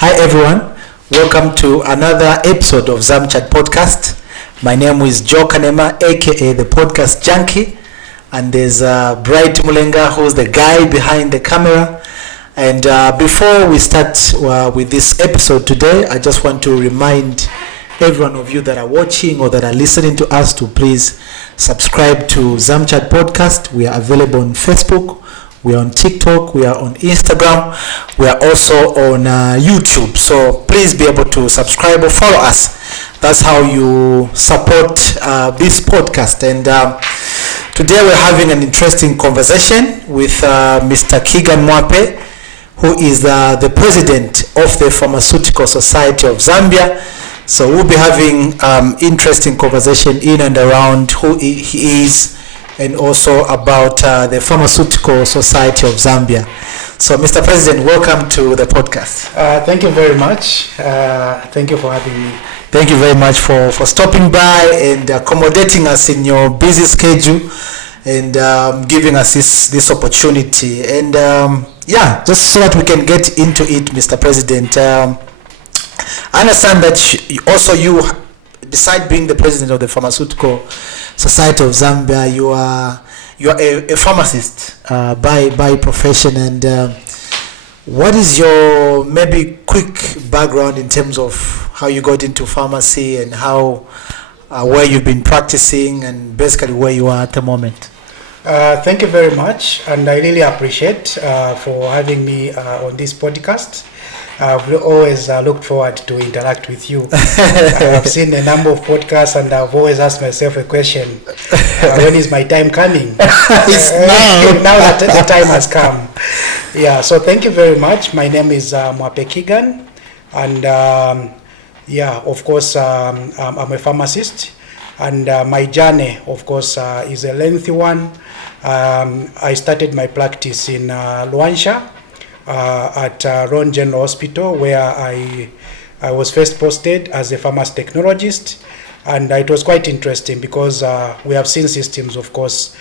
Hi everyone, welcome to another episode of Zamchat Podcast. My name is Joe Kanema, aka the Podcast Junkie, and there's Bright Mulenga, who's the guy behind the camera. And before we start with this episode today, I just want to remind every one of you that are watching or that are listening to us to please subscribe to Zamchat Podcast. We are available on Facebook. We are on TikTok, we are on Instagram, we are also on YouTube. So please be able to subscribe or follow us. That's how you support this podcast. And today we're having an interesting conversation with Mr. Keegan Mwape, who is the president of the Pharmaceutical Society of Zambia. So we'll be having interesting conversation in and around who he is, and also about the Pharmaceutical Society of Zambia. So, Mr. President, welcome to the podcast. Thank you very much. Thank you for having me. Thank you very much for stopping by and accommodating us in your busy schedule and giving us this opportunity. And just so that we can get into it, Mr. President, I understand that you, beside being the president of the Pharmaceutical Society of Zambia, you are a pharmacist by profession. And what is your maybe quick background in terms of how you got into pharmacy and how where you've been practicing and basically where you are at the moment? Thank you very much, and I really appreciate for having me on this podcast. I've always looked forward to interact with you. I've seen a number of podcasts, and I've always asked myself a question: when is my time coming? It's now. Now that the time has come. Yeah. So thank you very much. My name is Mwape Keegan, and of course, I'm a pharmacist, and my journey, of course, is a lengthy one. I started my practice in Luansha. At Ron General Hospital, where I was first posted as a pharmacy technologist, and it was quite interesting because we have seen systems, of course,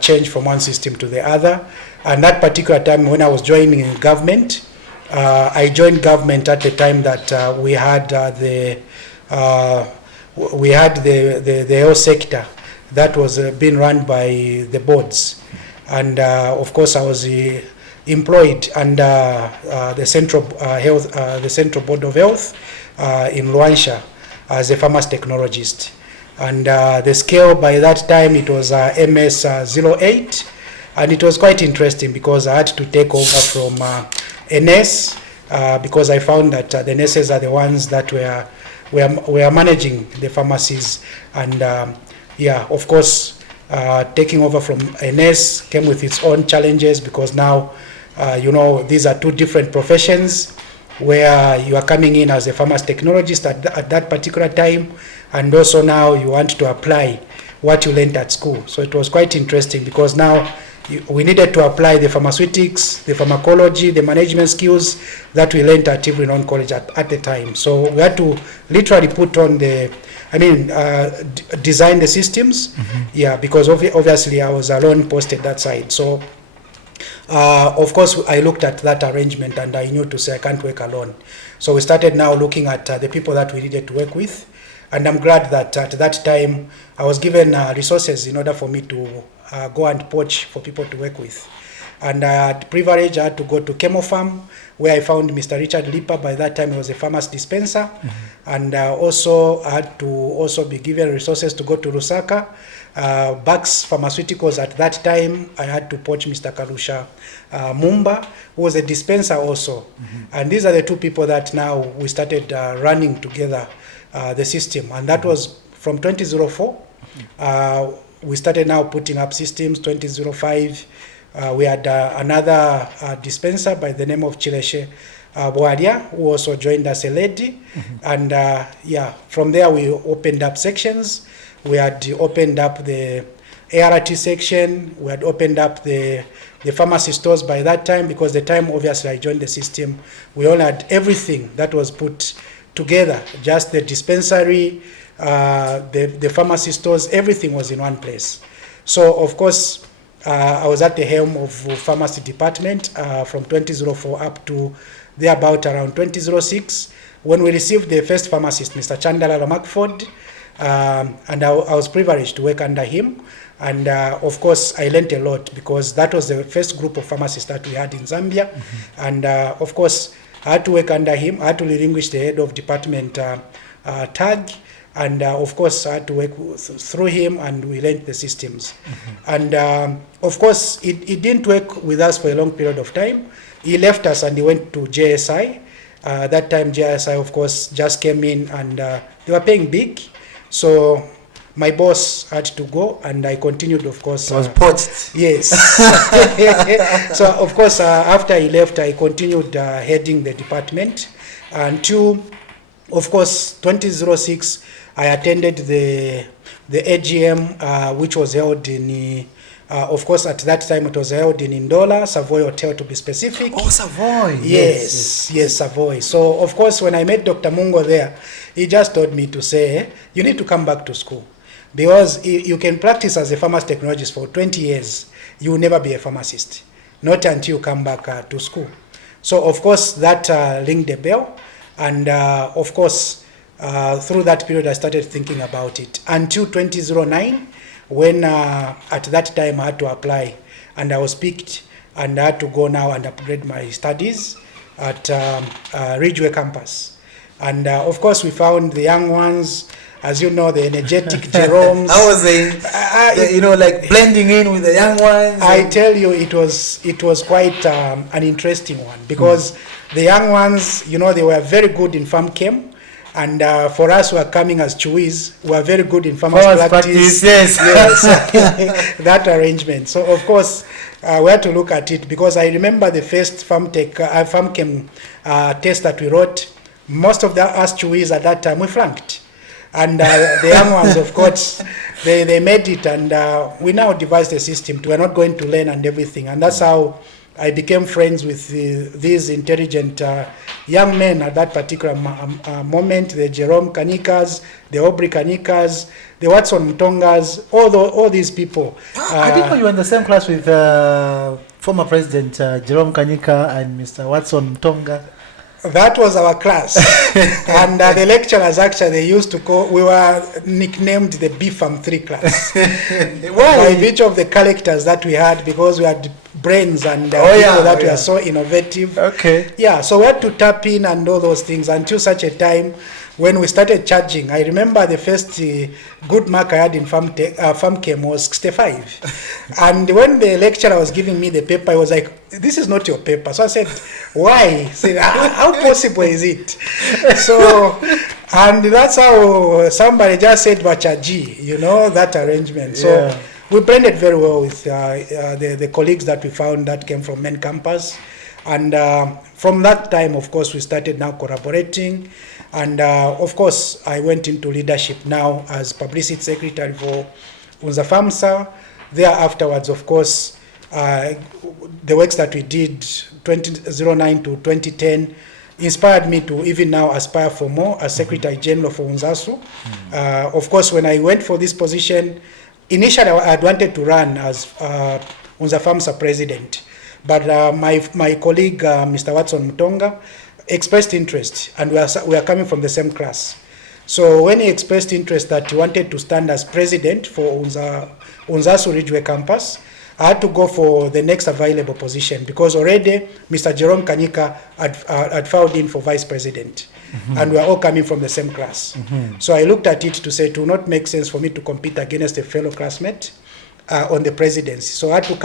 change from one system to the other. And that particular time when I was joining government, I joined government at the time that we had the health sector that was being run by the boards, and of course I was employed under the Central Board of Health in Luansha as a pharmacy technologist, and the scale by that time it was MS 08, and it was quite interesting because I had to take over from a nurse because I found that the nurses are the ones that were managing the pharmacies, and of course taking over from a nurse came with its own challenges because now these are two different professions where you are coming in as a pharmacy technologist at that particular time, and also now you want to apply what you learned at school. So it was quite interesting because now we needed to apply the pharmaceutics, the pharmacology, the management skills that we learned at Tivoli College at the time. So we had to literally put on design the systems, because obviously I was alone posted that side. So of course, I looked at that arrangement and I knew to say I can't work alone. So we started now looking at the people that we needed to work with. And I'm glad that at that time I was given resources in order for me to go and poach for people to work with. And I had privilege, I had to go to Chemofarm, where I found Mr. Richard Lipa. By that time he was a pharmacy dispenser. And also I had to also be given resources to go to Lusaka. Bax Pharmaceuticals at that time, I had to poach Mr. Karusha Mumba, who was a dispenser also. And these are the two people that now we started running together the system. And that was from 2004. We started now putting up systems. 2005, we had another dispenser by the name of Chileshe Boadia, who also joined us a lady. And from there we opened up sections. We had opened up the ART section. We had opened up the pharmacy stores by that time, because the time obviously I joined the system, we all had everything that was put together, just the dispensary, the pharmacy stores, everything was in one place. So of course I was at the helm of pharmacy department from 2004 up to there about around 2006 when we received the first pharmacist, Mr. Chandala Lamakford, and I was privileged to work under him. And of course, I learned a lot because that was the first group of pharmacists that we had in Zambia. And of course, I had to work under him. I had to relinquish the head of department tag. And of course, I had to work through him, and we learned the systems. And of course, it didn't work with us for a long period of time. He left us and he went to JSI. That time, JSI, of course, just came in, and they were paying big. So my boss had to go, and I continued, of course. Was poached. Yes. So, of course, after he left, I continued heading the department until, of course, 2006. I attended the AGM, which was held in, of course, at that time it was held in Ndola, Savoy Hotel to be specific. Oh, Savoy. Yes, Savoy. So, of course, when I met Dr. Mungo there, he just told me to say, you need to come back to school. Because you can practice as a pharmacy technologist for 20 years, you will never be a pharmacist. Not until you come back to school. So, of course, that ringed a bell. And, of course, through that period, I started thinking about it. Until 2009, when at that time I had to apply. And I was picked, and I had to go now and upgrade my studies at Ridgeway campus. And, of course, we found the young ones, as you know, the energetic Jeromes. How was they, like blending in with the young ones? I tell you, it was quite an interesting one because the young ones, they were very good in farm chem. And for us who are coming as Chuis, we are very good in farmers practice. Yes. That arrangement. So, of course, we had to look at it because I remember the first farm chem test that we wrote. Most of us Chuis at that time, we flunked. And the young ones, of course, they made it, and we now devised a system. We're not going to learn and everything. And that's how I became friends with these intelligent young men at that particular moment, the Jerome Kanikas, the Aubrey Kanikas, the Watson Mtongas, all these people. I think you were in the same class with former President Jerome Kanika and Mr. Watson Mtonga. That was our class. And the lecturers actually, they used to call, we were nicknamed the BFAM 3 class. By each of the characters that we had, because we had brains and people that were so innovative. Okay. Yeah, so we had to tap in and all those things until such a time when we started charging. I remember the first good mark I had in farm chem was 65. And when the lecturer was giving me the paper, I was like, this is not your paper. So I said, why? I said, how possible is it? So, and that's how somebody just said, Bachaji, that arrangement. So we blended very well with the colleagues that we found that came from main campus. And from that time, of course, we started now collaborating. And of course, I went into leadership now as publicity secretary for Unza FAMSA. There afterwards, of course, the works that we did 2009 to 2010 inspired me to even now aspire for more as Secretary General for Unzasu. Of course, when I went for this position, initially I had wanted to run as Unza FAMSA president. But my colleague, Mr. Watson Mtonga, expressed interest, and we are coming from the same class. So when he expressed interest that he wanted to stand as president for Unzasu Ridgeway campus, I had to go for the next available position because already Mr. Jerome Kanika had filed in for vice president. And we are all coming from the same class. So I looked at it to say it will not make sense for me to compete against a fellow classmate on the presidency. So I had to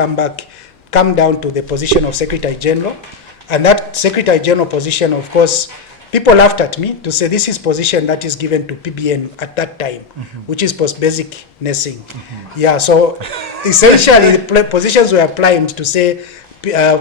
come down to the position of Secretary General. And that Secretary General position, of course, people laughed at me to say this is position that is given to PBN at that time, which is post-basic nursing. Yeah, so essentially the positions were applied to say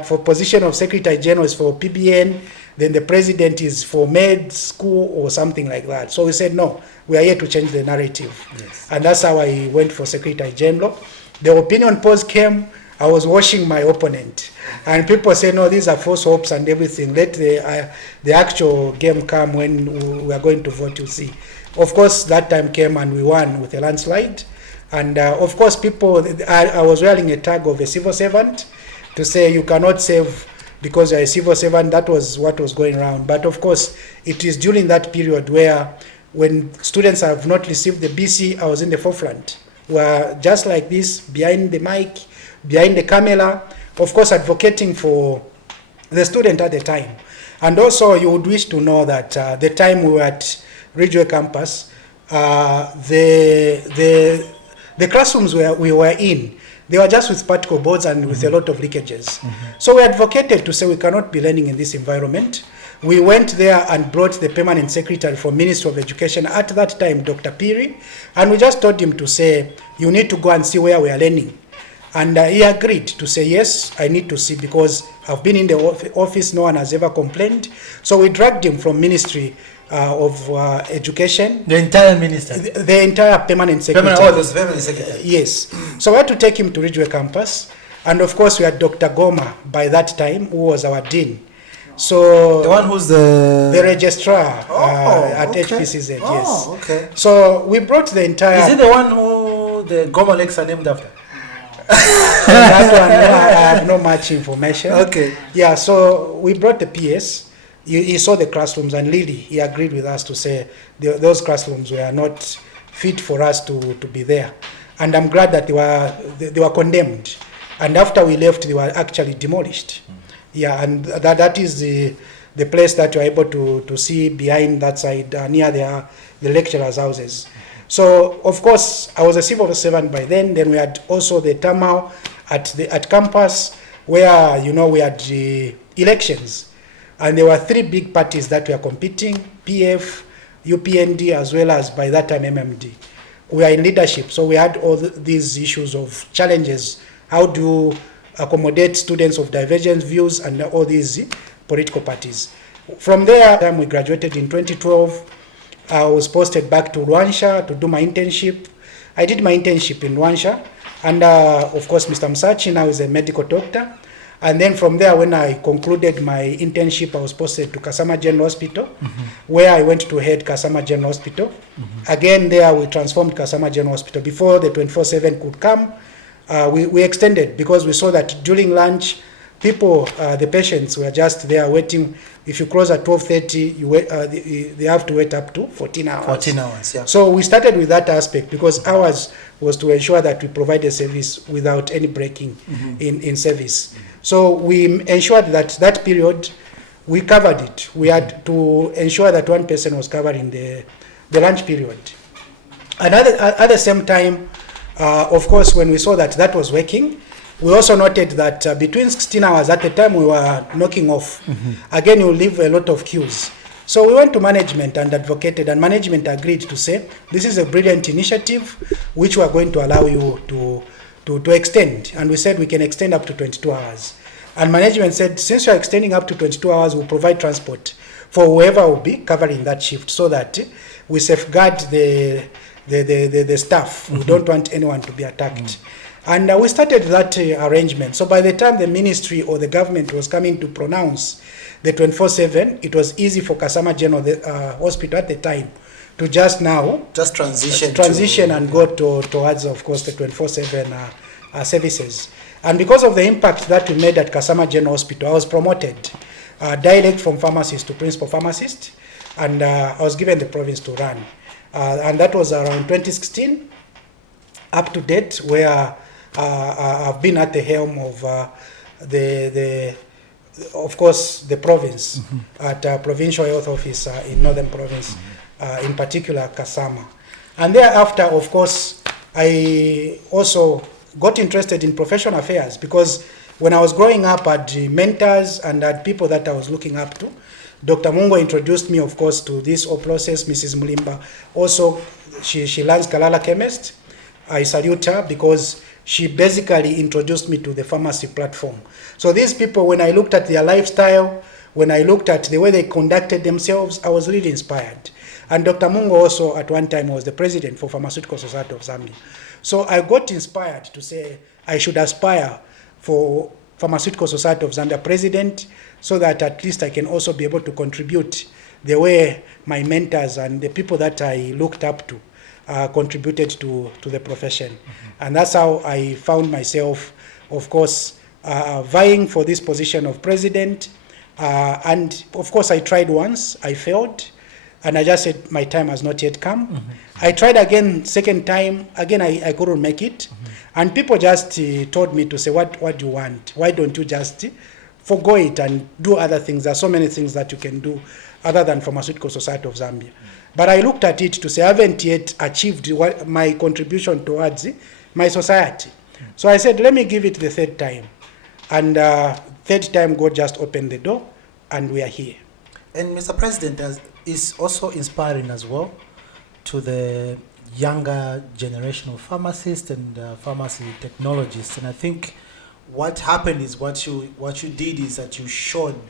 for position of Secretary General is for PBN, then the president is for med school or something like that. So we said, no, we are here to change the narrative. Yes. And that's how I went for Secretary General. The opinion polls came, I was watching my opponent. And people say, no, these are false hopes and everything. Let the actual game come when we are going to vote, you'll see. Of course, that time came and we won with a landslide. And of course, people, I was wearing a tag of a civil servant to say you cannot save because you're a civil servant. That was what was going around. But of course, it is during that period where when students have not received the BC, I was in the forefront. We're just like this, behind the mic, behind the camera, of course, advocating for the student at the time. And also, you would wish to know that the time we were at Ridgeway campus, the classrooms we were in, they were just with particle boards and with a lot of leakages. So we advocated to say we cannot be learning in this environment. We went there and brought the permanent secretary for Ministry of Education at that time, Dr. Piri, and we just told him to say, you need to go and see where we are learning. And he agreed to say, yes, I need to see because I've been in the office, no one has ever complained. So we dragged him from Ministry of Education. The entire minister? The entire permanent secretary. Permanent secretary. Yes. So we had to take him to Ridgeway campus. And of course, we had Dr. Goma by that time, who was our dean. So the one who's the registrar at okay. HPCZ, yes. Oh, okay. So we brought the entire... Is it the one who the Goma lakes are named after? That one, I have no much information. Okay. Yeah, so we brought the PS. He saw the classrooms and really he agreed with us to say those classrooms were not fit for us to be there. And I'm glad that they were condemned. And after we left, they were actually demolished. Yeah, and that is the place that you're able to see behind that side, near the lecturers' houses. So, of course, I was a civil servant by then. Then we had also the turmoil at campus where, we had elections. And there were 3 big parties that were competing, PF, UPND, as well as, by that time, MMD. We are in leadership, so we had all these issues of challenges. How do you accommodate students of divergent views and all these political parties? From there, we graduated in 2012. I was posted back to Rwansha to do my internship. I did my internship in Rwansha, and of course, Mr. Msachi now is a medical doctor. And then from there, when I concluded my internship, I was posted to Kasama General Hospital, where I went to head Kasama General Hospital. Again, there we transformed Kasama General Hospital. Before the 24/7 could come, we extended because we saw that during lunch, people, the patients were just there waiting. If you close at 12:30, they have to wait up to 14 hours. 14 hours, yeah. So we started with that aspect because ours was to ensure that we provide a service without any breaking in service. So we ensured that period, we covered it. We had to ensure that one person was covering the lunch period. And at the same time, of course, when we saw that was working, we also noted that between 16 hours at the time we were knocking off, again you leave a lot of queues. So we went to management and advocated, and management agreed to say, this is a brilliant initiative which we are going to allow you to extend. And we said we can extend up to 22 hours. And management said, since you are extending up to 22 hours, we'll provide transport for whoever will be covering that shift so that we safeguard the staff. We don't want anyone to be attacked. And we started that arrangement. So by the time the ministry or the government was coming to pronounce the 24/7, it was easy for Kasama General Hospital at the time to just transition and go towards, of course, the 24/7 services. And because of the impact that we made at Kasama General Hospital, I was promoted direct from pharmacist to principal pharmacist, and I was given the province to run. And that was around 2016, up to date, where I've been at the helm of of course, the province at Provincial Health Office in Northern Province, in particular Kasama. And thereafter, of course, I also got interested in professional affairs because when I was growing up, I had mentors and I had people that I was looking up to. Dr. Mungo introduced me, of course, to this whole process. Mrs. Mulimba also, she learns Kalala chemist. I salute her because she basically introduced me to the pharmacy platform. So these people, when I looked at their lifestyle, when I looked at the way they conducted themselves, I was really inspired. And Dr. Mungo also at one time was the president for Pharmaceutical Society of Zambia. So I got inspired to say I should aspire for Pharmaceutical Society of Zambia president so that at least I can also be able to contribute the way my mentors and the people that I looked up to contributed to the profession. And that's how I found myself, of course, vying for this position of president. And of course, I tried once, I failed, and I just said my time has not yet come. I tried again, second time, again I couldn't make it. And people just told me to say, what do you want? Why don't you just forgo it and do other things? There are so many things that you can do other than Pharmaceutical Society of Zambia. But I looked at it to say, I haven't yet achieved my contribution towards my society. So I said, let me give it the third time. And third time, God just opened the door, and we are here. And Mr. President is also inspiring as well to the younger generation of pharmacists and pharmacy technologists. And I think what happened is what you did is that you showed,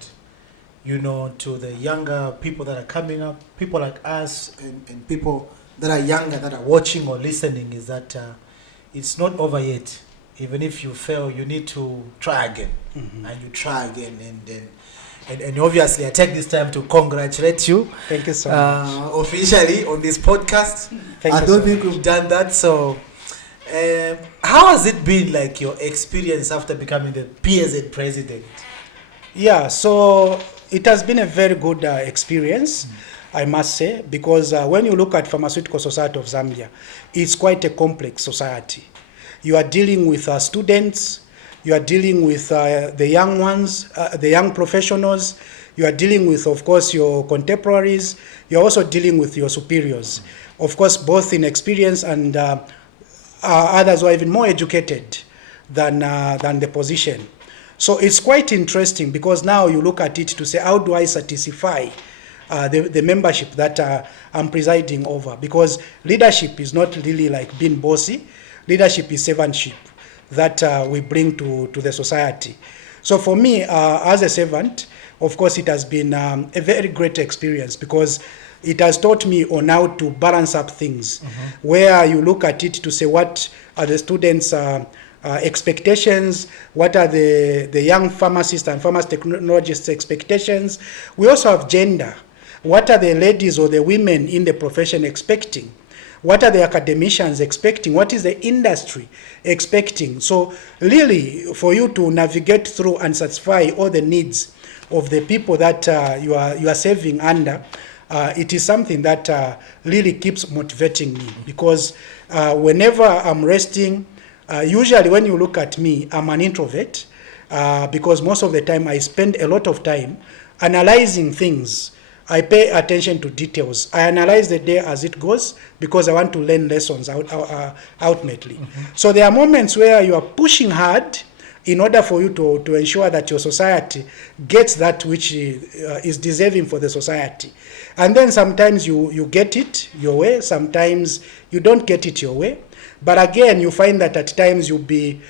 to the younger people that are coming up, people like us and people that are younger that are watching or listening, is that it's not over yet. Even if you fail, you need to try again. And you try again. And obviously, I take this time to congratulate you. Thank you so much. Officially on this podcast. I don't think we've done that. So, how has it been, like, your experience after becoming the PSZ president? Yeah, so it has been a very good experience, I must say, because when you look at Pharmaceutical Society of Zambia, it's quite a complex society. You are dealing with students, you are dealing with the young ones, the young professionals, you are dealing with, of course, your contemporaries, you're also dealing with your superiors, of course, both in experience and others who are even more educated than the position. So it's quite interesting, because now you look at it to say, how do I satisfy the membership that I'm presiding over? Because leadership is not really like being bossy. Leadership is servantship that we bring to the society. So for me, as a servant, of course, it has been a very great experience, because it has taught me on how to balance up things, where you look at it to say, what are the students' expectations, what are the young pharmacists and pharmacy technologists' expectations. We also have gender. What are the ladies or the women in the profession expecting? What are the academicians expecting? What is the industry expecting? So really, for you to navigate through and satisfy all the needs of the people that you are serving under, it is something that really keeps motivating me, because whenever I'm resting, usually when you look at me, I'm an introvert, because most of the time I spend a lot of time analyzing things. I pay attention to details. I analyze the day as it goes, because I want to learn lessons ultimately. So there are moments where you are pushing hard in order for you to ensure that your society gets that which is deserving for the society. And then sometimes you get it your way, sometimes you don't get it your way. But again, you find that at times you'll be,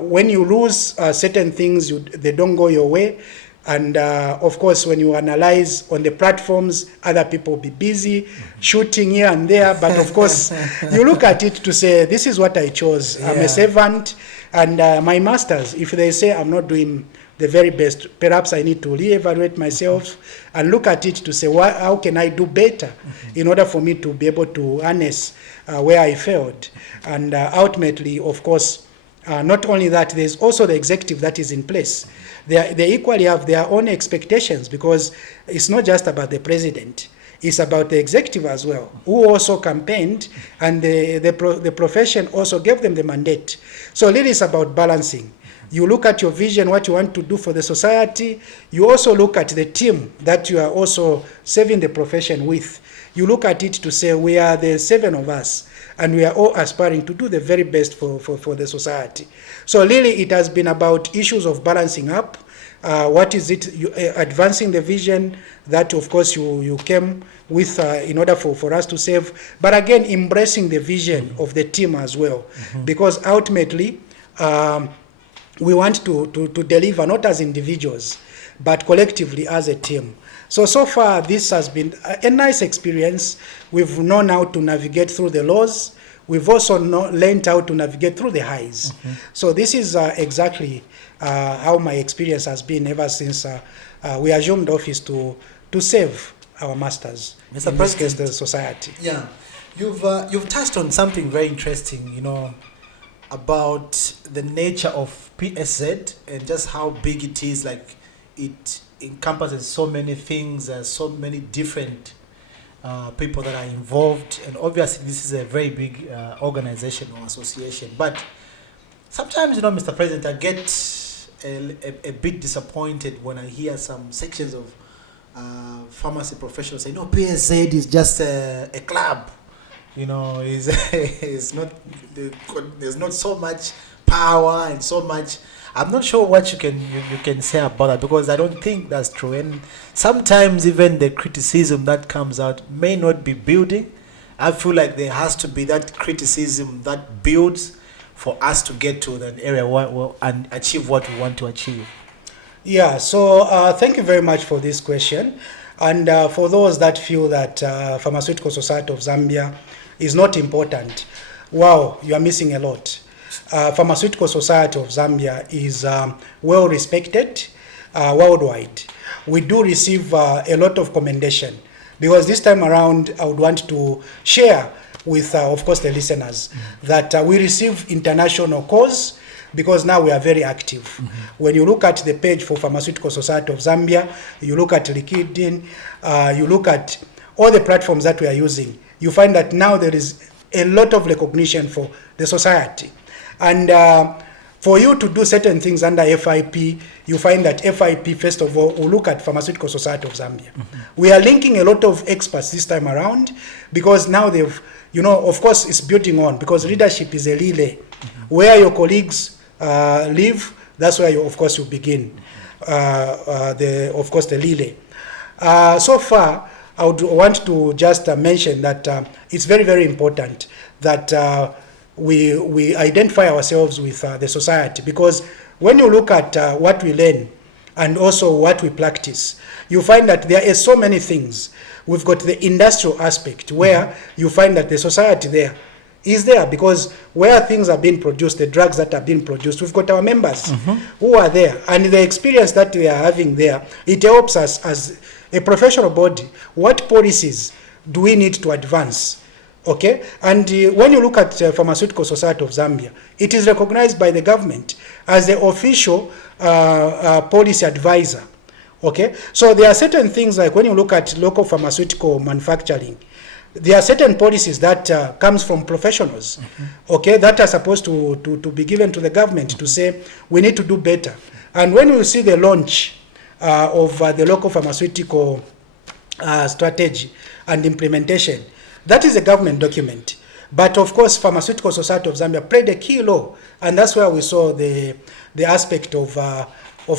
when you lose certain things, they don't go your way. And of course, when you analyze on the platforms, other people be busy shooting here and there. But of course, you look at it to say, this is what I chose. Yeah. I'm a servant, and my masters, if they say I'm not doing the very best, perhaps I need to reevaluate myself and look at it to say, how can I do better in order for me to be able to harness where I failed. And ultimately, of course, not only that, there's also the executive that is in place. They equally have their own expectations, because it's not just about the president. It's about the executive as well, who also campaigned, and the profession also gave them the mandate. So really it's about balancing. You look at your vision, what you want to do for the society. You also look at the team that you are also serving the profession with. You look at it to say, we are the 7 of us, and we are all aspiring to do the very best for the society. So really, it has been about issues of balancing up. What is it, advancing the vision that, of course, you came with in order for us to save. But again, embracing the vision of the team as well. Because ultimately, we want to deliver, not as individuals, but collectively as a team. So far, this has been a nice experience. We've known how to navigate through the lows. We've also learned how to navigate through the highs. So this is exactly how my experience has been ever since we assumed office to save our masters, Mr. in this case, the society. Yeah. You've touched on something very interesting, about the nature of PSZ and just how big it is. Like, it encompasses so many things, so many different people that are involved, and obviously this is a very big organization or association. But sometimes, Mr. President, I get a bit disappointed when I hear some sections of pharmacy professionals say, no, PSZ is just a club. Is not, there's not so much power and so much. I'm not sure what you can say about that, because I don't think that's true. And sometimes even the criticism that comes out may not be building. I feel like there has to be that criticism that builds for us to get to that area and achieve what we want to achieve. Yeah, so thank you very much for this question. And for those that feel that Pharmaceutical Society of Zambia is not important, wow, you are missing a lot. Pharmaceutical Society of Zambia is well respected worldwide. We do receive a lot of commendation, because this time around I would want to share with, of course, the listeners that we receive international calls, because now we are very active. When you look at the page for Pharmaceutical Society of Zambia, you look at LinkedIn, you look at all the platforms that we are using, you find that now there is a lot of recognition for the society. And for you to do certain things under FIP, you find that FIP, first of all, will look at Pharmaceutical Society of Zambia. We are linking a lot of experts this time around, because now they've, of course, it's building on, because leadership is a relay. Where your colleagues live, that's where you begin. The relay. So far, I would want to just mention that it's very, very important that we identify ourselves with the society, because when you look at what we learn and also what we practice, you find that there are so many things. We've got the industrial aspect, where you find that the society there is there, because where things are being produced, the drugs that are being produced, we've got our members who are there, and the experience that we are having there, it helps us as a professional body. What policies do we need to advance? Okay, and when you look at Pharmaceutical Society of Zambia, it is recognized by the government as the official policy advisor. Okay, so there are certain things, like when you look at local pharmaceutical manufacturing, there are certain policies that comes from professionals, okay, that are supposed to be given to the government to say we need to do better. And when you see the launch of the local pharmaceutical strategy and implementation, that is a government document. But of course, Pharmaceutical Society of Zambia played a key role, and that's where we saw the aspect of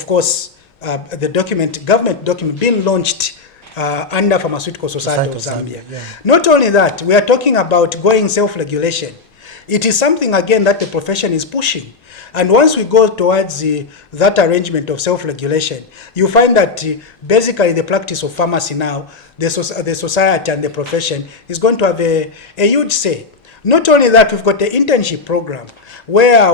course, the government document being launched under Pharmaceutical Society of Zambia. Yeah. Not only that, we are talking about going self-regulation. It is something, again, that the profession is pushing. And once we go towards that arrangement of self-regulation, you find that basically the practice of pharmacy now, the society and the profession is going to have a huge say. Not only that, we've got the internship program where,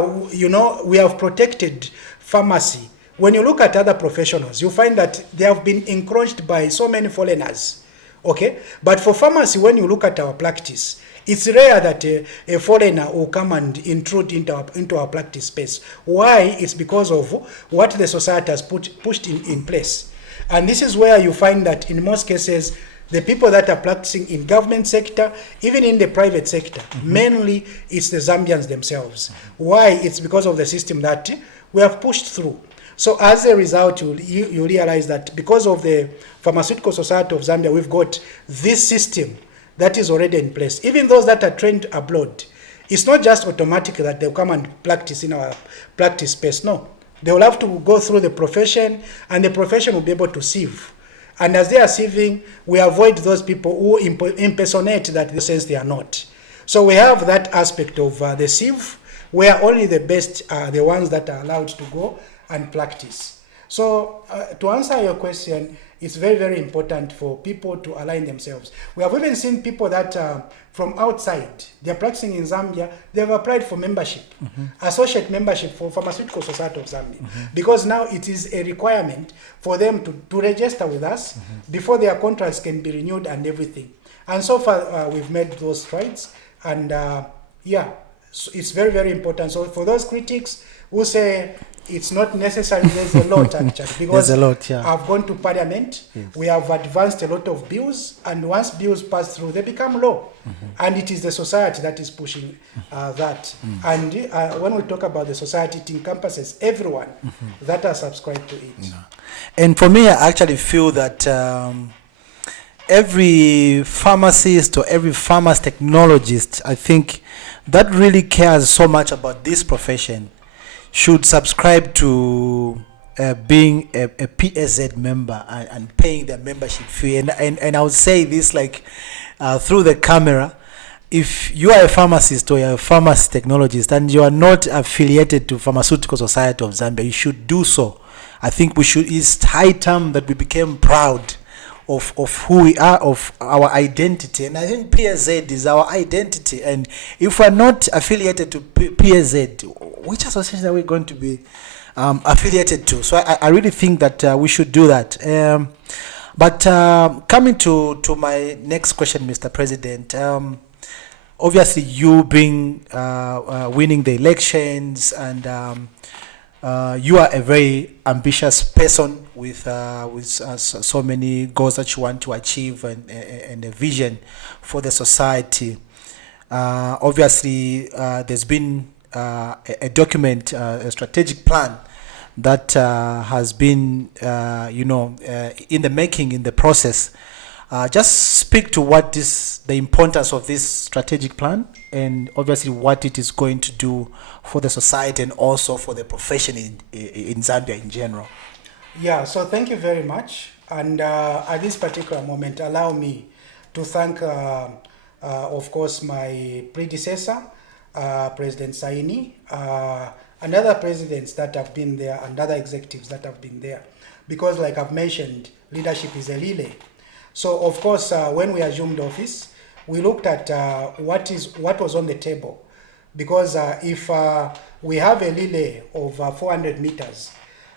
we have protected pharmacy. When you look at other professionals, you find that they have been encroached by so many foreigners. Okay? But for pharmacy, when you look at our practice, it's rare that a foreigner will come and intrude into our practice space. Why? It's because of what the society has pushed in place. And this is where you find that in most cases, the people that are practicing in government sector, even in the private sector, mainly it's the Zambians themselves. Why? It's because of the system that we have pushed through. So as a result, you realize that because of the Pharmaceutical Society of Zambia, we've got this system that is already in place. Even those that are trained abroad, it's not just automatic that they'll come and practice in our practice space. No, they will have to go through the profession, and the profession will be able to sieve. And as they are sieving, we avoid those people who impersonate that in the sense they are not. So we have that aspect of the sieve, where only the best are the ones that are allowed to go and practice. So to answer your question, it's very, very important for people to align themselves. We have even seen people that from outside, they're practicing in Zambia, they've applied for membership, associate membership for Pharmaceutical Society of Zambia, because now it is a requirement for them to register with us before their contracts can be renewed and everything. And so far, we've made those strides, and so it's very, very important. So for those critics who say it's not necessary, there's a lot actually, because there's a lot, I've gone to Parliament, we have advanced a lot of bills, and once bills pass through, they become law. And it is the society that is pushing that. And when we talk about the society, it encompasses everyone that are subscribed to it. And for me, I actually feel that every pharmacist or every pharmacy technologist, I think, that really cares so much about this profession should subscribe to being a PSZ member and paying their membership fee. And I would say this like through the camera. If you are a pharmacist or you're a pharmacy technologist and you are not affiliated to Pharmaceutical Society of Zambia, you should do so. I think it's high time that we became proud of who we are, of our identity. And I think PSZ is our identity. And if we're not affiliated to PSZ, which association are we going to be affiliated to? So I really think that we should do that. But coming to my next question, Mr. President, obviously you being winning the elections, and you are a very ambitious person with so many goals that you want to achieve and a vision for the society. Obviously, there's been a document, a strategic plan that has been, in the making, in the process. Just speak to what is the importance of this strategic plan, and obviously what it is going to do for the society and also for the profession in Zambia in general. Yeah, so thank you very much. And at this particular moment, allow me to thank, of course, my predecessor, President Saini, and other presidents that have been there and other executives that have been there. Because like I've mentioned, leadership is a relay. So of course, when we assumed office, we looked at what was on the table. Because if we have a relay of 400 meters,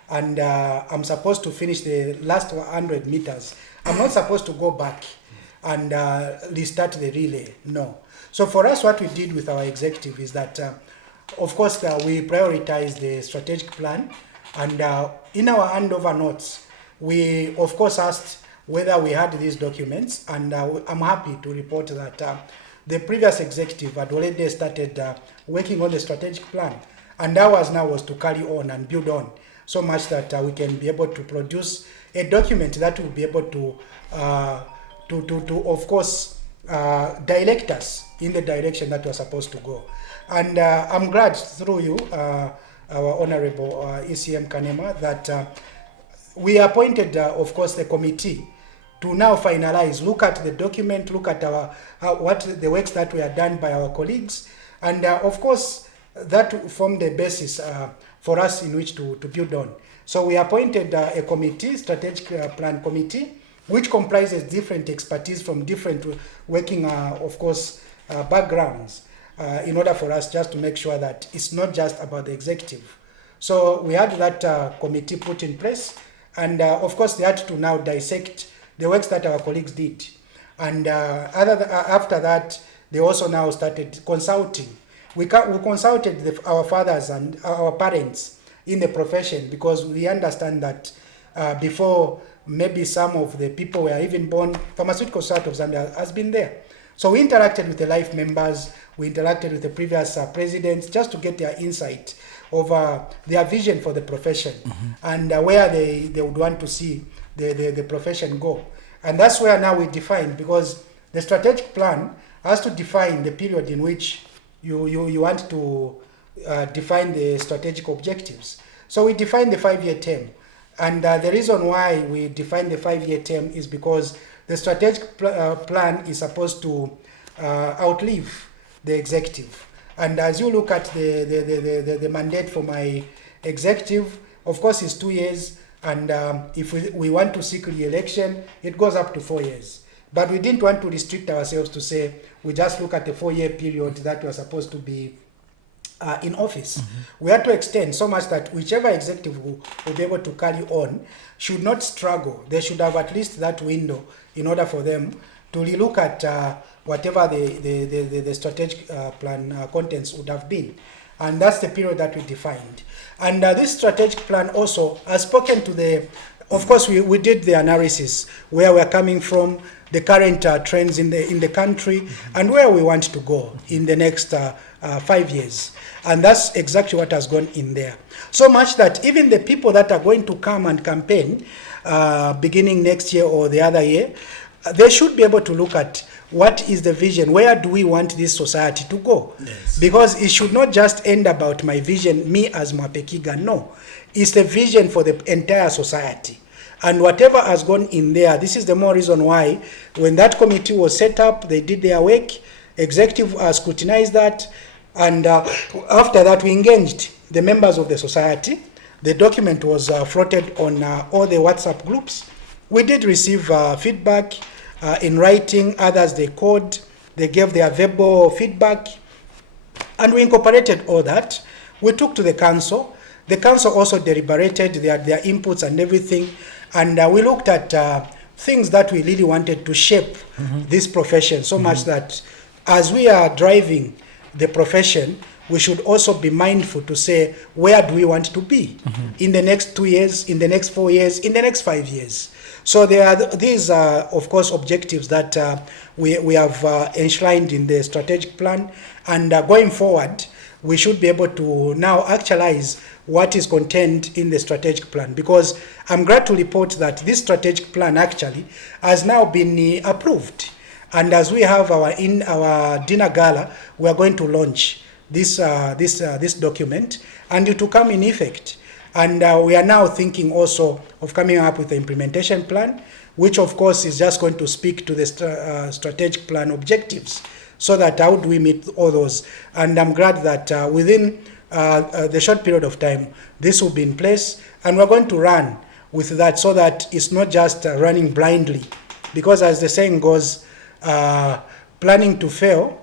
and I'm supposed to finish the last 100 meters, I'm not supposed to go back and restart the relay. No. So for us, what we did with our executive is that, of course, we prioritized the strategic plan, and in our handover notes, we of course asked whether we had these documents, and I'm happy to report that the previous executive had already started working on the strategic plan, and ours now was to carry on and build on so much that we can be able to produce a document that will be able to of course direct us in the direction that we're supposed to go. And I'm glad through you, our Honorable ECM Kanema, that we appointed, of course, the committee to now finalize, look at the document, look at what the works that were done by our colleagues, and of course, that formed the basis for us in which to build on. So we appointed a committee, strategic plan committee, which comprises different expertise from different working, of course, backgrounds, in order for us just to make sure that it's not just about the executive. So we had that committee put in place, and of course they had to now dissect the works that our colleagues did. And after that, they also now started consulting. We consulted our fathers and our parents in the profession, because we understand that before maybe some of the people were even born, Pharmaceutical Society of Zambia has been there. So we interacted with the life members, we interacted with the previous presidents, just to get their insight over their vision for the profession, and where they would want to see the profession go. And that's where now we define, because the strategic plan has to define the period in which you want to define the strategic objectives. So we define the 5-year term. And the reason why we define the 5-year term is because the strategic plan is supposed to outlive the executive. And as you look at the mandate for my executive, of course, it's 2 years. And if we want to seek re-election, it goes up to 4 years. But we didn't want to restrict ourselves to say we just look at the 4-year period that we are supposed to be in office. We had to extend so much that whichever executive will be able to carry on should not struggle. They should have at least that window in order for them to relook at whatever the strategic plan contents would have been. And that's the period that we defined. And this strategic plan also has spoken to the, of course, we did the analysis where we're coming from, the current trends in the country, and where we want to go in the next 5 years. And that's exactly what has gone in there. So much that even the people that are going to come and campaign beginning next year or the other year, they should be able to look at what is the vision, where do we want this society to go? Yes. Because it should not just end about my vision, me as Mwape Keegan, no. It's the vision for the entire society. And whatever has gone in there, this is the more reason why when that committee was set up, they did their work, executive scrutinized that, and after that we engaged the members of the society. The document was floated on all the WhatsApp groups. We did receive feedback in writing, others they called, they gave their verbal feedback, and we incorporated all that. We took to the council. The council also deliberated their inputs and everything, and we looked at things that we really wanted to shape this profession so much that as we are driving the profession, we should also be mindful to say, where do we want to be in the next 2 years, in the next 4 years, in the next 5 years? So there are these, of course, objectives that we have enshrined in the strategic plan, and going forward, we should be able to now actualize what is contained in the strategic plan, because I'm glad to report that this strategic plan actually has now been approved. And as we have our dinner gala, we are going to launch this document, and it will come in effect. And we are now thinking also of coming up with the implementation plan, which of course is just going to speak to the strategic plan objectives, so that how do we meet all those. And I'm glad that within the short period of time, this will be in place, and we're going to run with that so that it's not just running blindly. Because as the saying goes, planning to fail,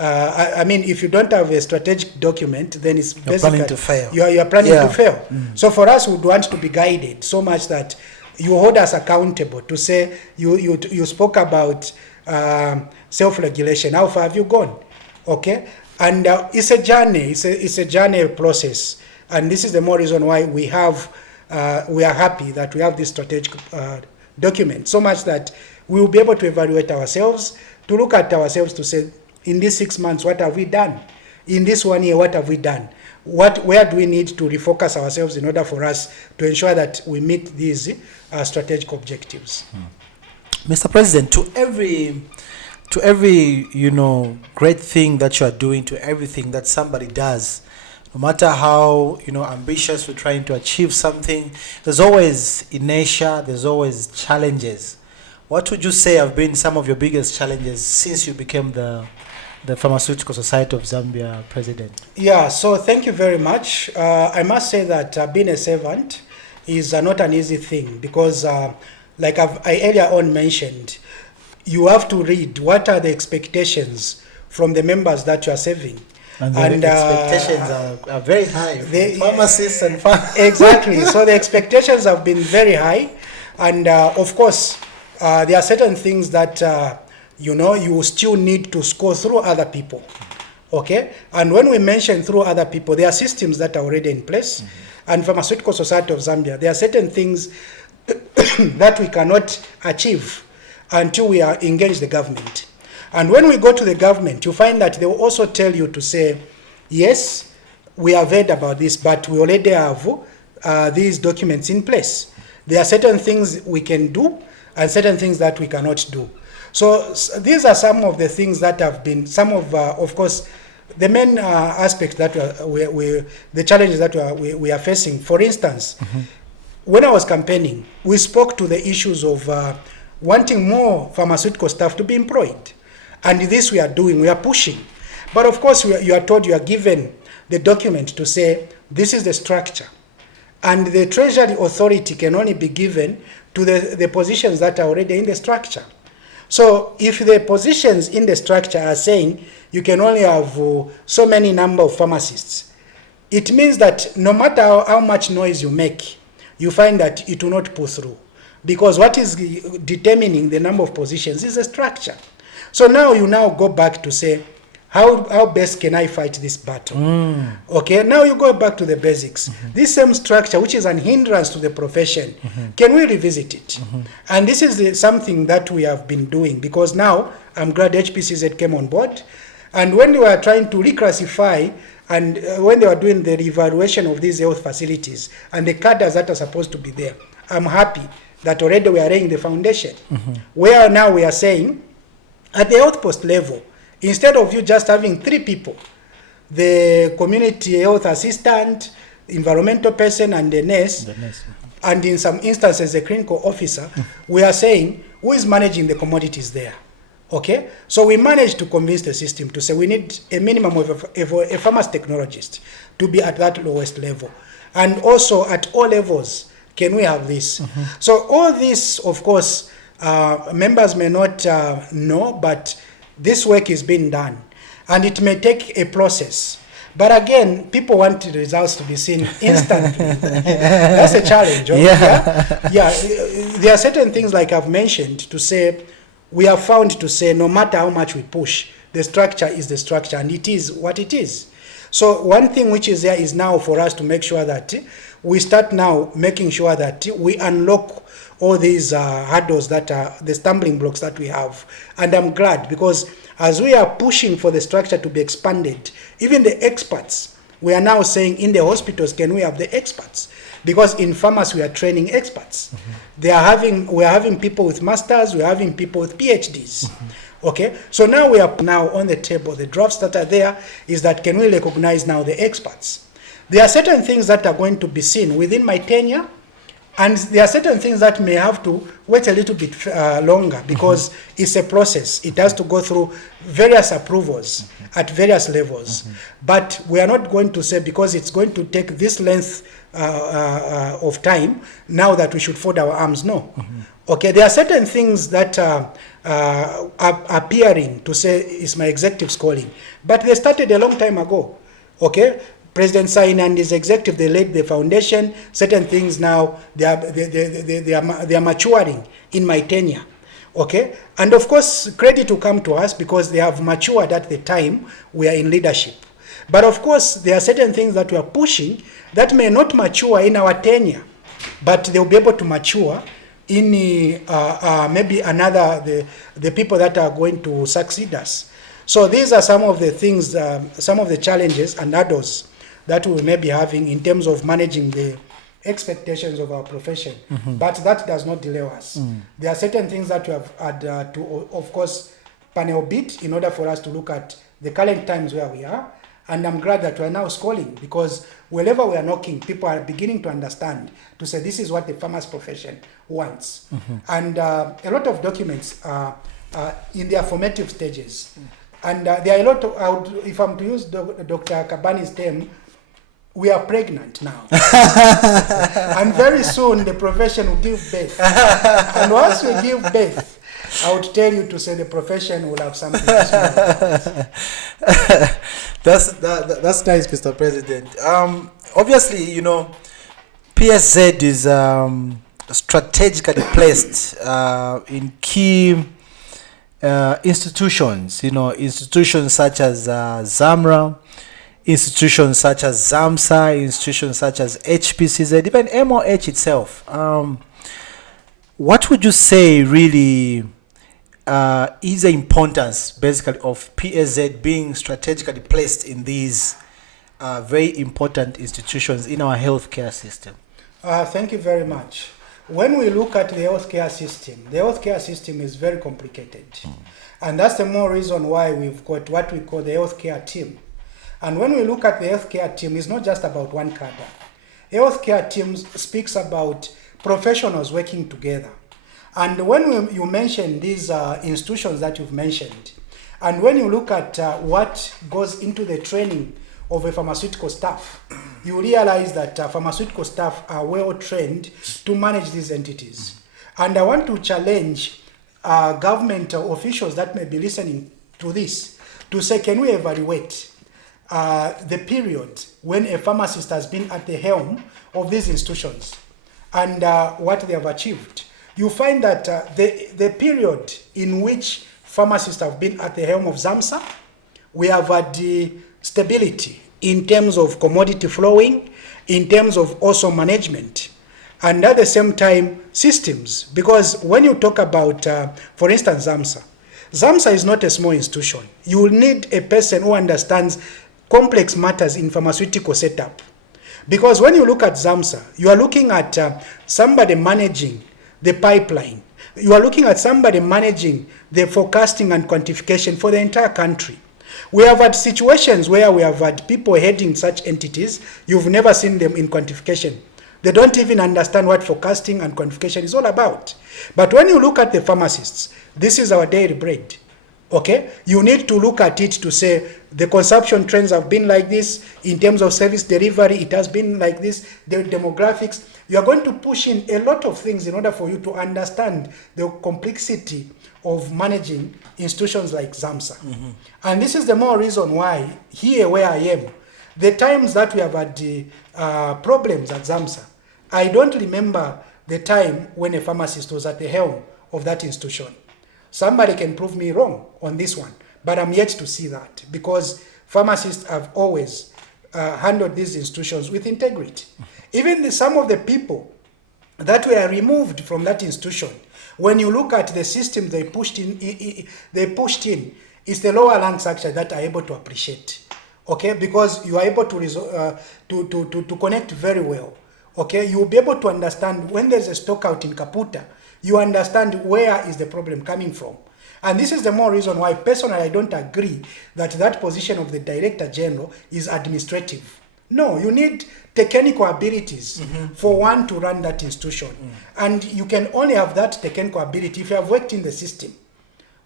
I mean, if you don't have a strategic document, then it's basically planning to fail. You are planning to fail. So for us, we would want to be guided so much that you hold us accountable to say, you spoke about self-regulation. How far have you gone? Okay, and it's a journey. It's a journey process, and this is the more reason why we are happy that we have this strategic document so much that we will be able to evaluate ourselves, to look at ourselves, to say, in these 6 months, what have we done? In this 1 year, what have we done? Where do we need to refocus ourselves in order for us to ensure that we meet these strategic objectives? Mr. President, to every great thing that you are doing, to everything that somebody does, no matter how ambitious we're trying to achieve something, there's always inertia, there's always challenges. What would you say have been some of your biggest challenges since you became the Pharmaceutical Society of Zambia president? Yeah, so thank you very much. I must say that being a servant is not an easy thing, because like I earlier on mentioned, you have to read what are the expectations from the members that you are serving. And the expectations are very high. Pharmacists and exactly. So the expectations have been very high, and of course, there are certain things that you still need to score through other people. Okay, and when we mention through other people, there are systems that are already in place. And Pharmaceutical Society of Zambia, there are certain things that we cannot achieve until we are engaged the government. And when we go to the government, you find that they will also tell you to say, yes, we have heard about this, but we already have these documents in place. There are certain things we can do and certain things that we cannot do. So these are some of the things that have been, some of course, the main aspects that the challenges that we are facing. For instance, when I was campaigning, we spoke to the issues of wanting more pharmaceutical staff to be employed. And this we are doing, we are pushing. But of course, you are told, you are given the document to say, this is the structure. And the Treasury Authority can only be given to the positions that are already in the structure. So if the positions in the structure are saying you can only have so many number of pharmacists, it means that no matter how much noise you make, you find that it will not pull through. Because what is determining the number of positions is the structure. So now you go back to say, how best can I fight this battle? Okay, now you go back to the basics. This same structure, which is an hindrance to the profession, can we revisit it? And this is something that we have been doing, because now I'm glad HPCZ came on board. And when they were trying to reclassify, and when they were doing the evaluation of these health facilities and the cadres that are supposed to be there, I'm happy that already we are laying the foundation. Where now we are saying, at the health post level, instead of you just having 3 people, the community health assistant, environmental person, and the nurse, and in some instances a clinical officer, we are saying, who is managing the commodities there? Okay, so we managed to convince the system to say we need a minimum of a pharmacy technologist to be at that lowest level. And also at all levels, can we have this? So all this, of course, members may not know, but this work is being done, and it may take a process. But again, people want the results to be seen instantly. That's a challenge. Yeah. There are certain things, like I've mentioned, to say we have found to say no matter how much we push, the structure is the structure, and it is what it is. So one thing which is there is now for us to make sure that we start now making sure that we unlock all these hurdles that are the stumbling blocks that we have. And I'm glad, because as we are pushing for the structure to be expanded, even the experts, we are now saying in the hospitals, can we have the experts? Because in pharmacy we are training experts. We are having people with masters, we are having people with PhDs. Okay, so now we are now on the table. The drafts that are there is that can we recognize now the experts? There are certain things that are going to be seen within my tenure, and there are certain things that may have to wait a little bit longer, because it's a process. It has to go through various approvals at various levels. But we are not going to say because it's going to take this length of time, now that we should fold our arms. No. Okay, there are certain things that are appearing to say it's my executive's calling, but they started a long time ago. Okay, President Sain and his executive, they laid the foundation. Certain things now they are maturing in my tenure. Okay, and of course credit will come to us because they have matured at the time we are in leadership. But of course there are certain things that we are pushing that may not mature in our tenure, but they'll be able to mature in maybe another, the people that are going to succeed us. So these are some of the things, some of the challenges and hurdles that we may be having in terms of managing the expectations of our profession. But that does not delay us. There are certain things that we have had to, of course, panel beat in order for us to look at the current times where we are. And I'm glad that we're now schooling, because wherever we are knocking, people are beginning to understand, to say this is what the pharmacy profession wants. And a lot of documents are in their formative stages. And there are a lot of, if I'm to use Dr. Kabani's term, we are pregnant now. And very soon the profession will give birth. And once we give birth, I would tell you to say the profession will have something to say. That's nice, Mr. President. Obviously, you know, PSZ is strategically placed in key institutions. You know, institutions such as ZAMRA, institutions such as ZAMSA, institutions such as HPCZ, even MOH itself. What would you say really is the importance basically of PSZ being strategically placed in these very important institutions in our healthcare system? Thank you very much. When we look at the healthcare system is very complicated. And that's the more reason why we've got what we call the healthcare team. And when we look at the healthcare team, it's not just about one cadre. Healthcare team speaks about professionals working together. And when you mention these institutions that you've mentioned, and when you look at what goes into the training of a pharmaceutical staff, you realize that pharmaceutical staff are well trained to manage these entities. And I want to challenge government officials that may be listening to this to say, can we evaluate the period when a pharmacist has been at the helm of these institutions and what they have achieved? You find that the period in which pharmacists have been at the helm of ZAMSA, we have had the stability in terms of commodity flowing, in terms of also management, and at the same time systems. Because when you talk about, for instance, ZAMSA is not a small institution. You will need a person who understands complex matters in pharmaceutical setup. Because when you look at ZAMSA, you are looking at somebody managing the pipeline. You are looking at somebody managing the forecasting and quantification for the entire country. We have had situations where we have had people heading such entities. You've never seen them in quantification. They don't even understand what forecasting and quantification is all about. But when you look at the pharmacists, this is our daily bread. Okay? You need to look at it to say the consumption trends have been like this. In terms of service delivery, it has been like this. The demographics. You are going to push in a lot of things in order for you to understand the complexity of managing institutions like ZAMSA. Mm-hmm. And this is the more reason why here where I am, the times that we have had the problems at ZAMSA, I don't remember the time when a pharmacist was at the helm of that institution. Somebody can prove me wrong on this one, but I'm yet to see that because pharmacists have always handled these institutions with integrity. Even some of the people that were removed from that institution, when you look at the system they pushed in, it's the lower ranks actually that are able to appreciate. Okay, because you are able to connect very well. Okay, you will be able to understand when there's a stock out in Kaputa, you understand where is the problem coming from. And this is the more reason why personally I don't agree that that position of the Director General is administrative. No, you need technical abilities for one to run that institution. And you can only have that technical ability if you have worked in the system.